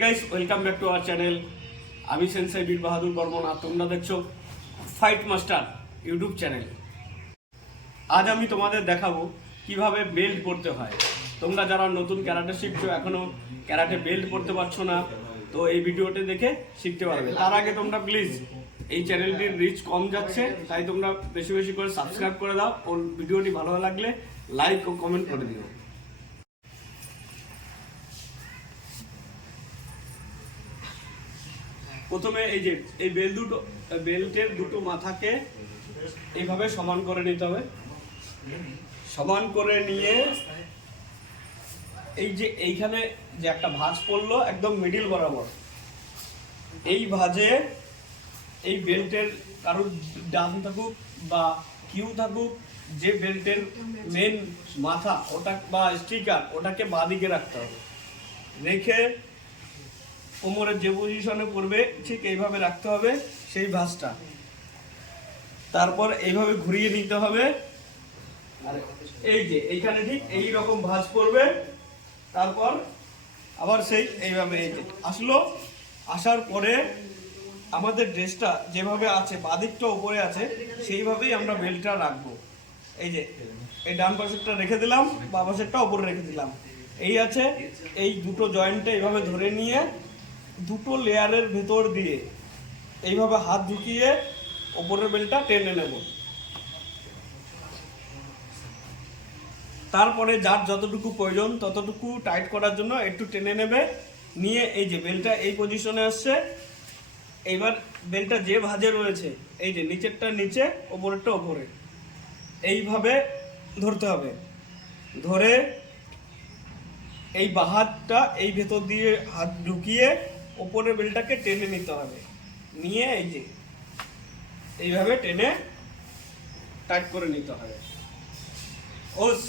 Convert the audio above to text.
Guys welcome back to our channel. আমি sensei বীর বাহাদুর বর্মন আর তোমরা দেখছো ফাইট মাস্টার ইউটিউব চ্যানেল। আজ আমি তোমাদের দেখাবো কিভাবে বেল্ট পরতে হয়। তোমরা যারা নতুন ক্যারাটে শিখছো, এখনো ক্যারাটে বেল্ট পরতে পারছো না, তো এই ভিডিওটি দেখে শিখতে পারবে। তার আগে তোমরা প্লিজ, এই চ্যানেলটির রিচ কম যাচ্ছে, তাই তোমরা বেশি বেশি করে সাবস্ক্রাইব করে দাও। ওর ভিডিওটি ভালো লাগলে লাইক ও কমেন্ট করে দিও। প্রথমে এই বেল্টের দুটো মাথাকে এইভাবে সমান করে নিতে হবে। সমান করে নিয়ে এইখানে যে একটা ভাঁজ পড়লো একদম মিডিল বরাবর, এই ভাঁজে এই বেল্টের কারোর ডান থাকুক বা কিউ থাকুক, যে বেল্টের মেন মাথা ওটা বা স্টিকার, ওটাকে বাঁদিকে রাখতে হবে। রেখে কোমরের যে পজিশনে পড়বে ঠিক এইভাবে রাখতে হবে সেই ভাঁজটা। তারপর এইভাবে ঘুরিয়ে নিতে হবে, আর এইখানে ঠিক এই রকম ভাঁজ পড়বে। তারপর আবার সেই এইভাবে আসার পরে আমাদের ড্রেসটা যেভাবে আছে, বাঁদিকটা উপরে আছে, সেইভাবেই আমরা বেল্টটা রাখবো। এই ডান পাশেরটা রেখে দিলাম, বাম পাশেরটা উপরে রেখে দিলাম। এই দুটো জয়েন্টটা এইভাবে ধরে নিয়ে দুটো লেয়ারের ভেতর দিয়ে এইভাবে হাত ঢুকিয়ে ওপরের বেল্টটা টেনে নেব। তারপরে যার যতটুকু প্রয়োজন ততটুকু টাইট করার জন্য একটু টেনে নেবে। নিয়ে বেল্টটা এই পজিশনে আসছে। এইবার বেল্টটা যে ভাঁজে রয়েছে, নিচেরটা নিচে, ওপরেরটা ওপরে, এইভাবে ধরতে হবে। ধরে এই বাঁ হাতটা এই ভেতর দিয়ে হাত ঢুকিয়ে ওপরের বেল্টটাকে টেনে নিতে হবে। নিয়ে এইভাবে টেনে টাইট করে নিতে হবে। ওস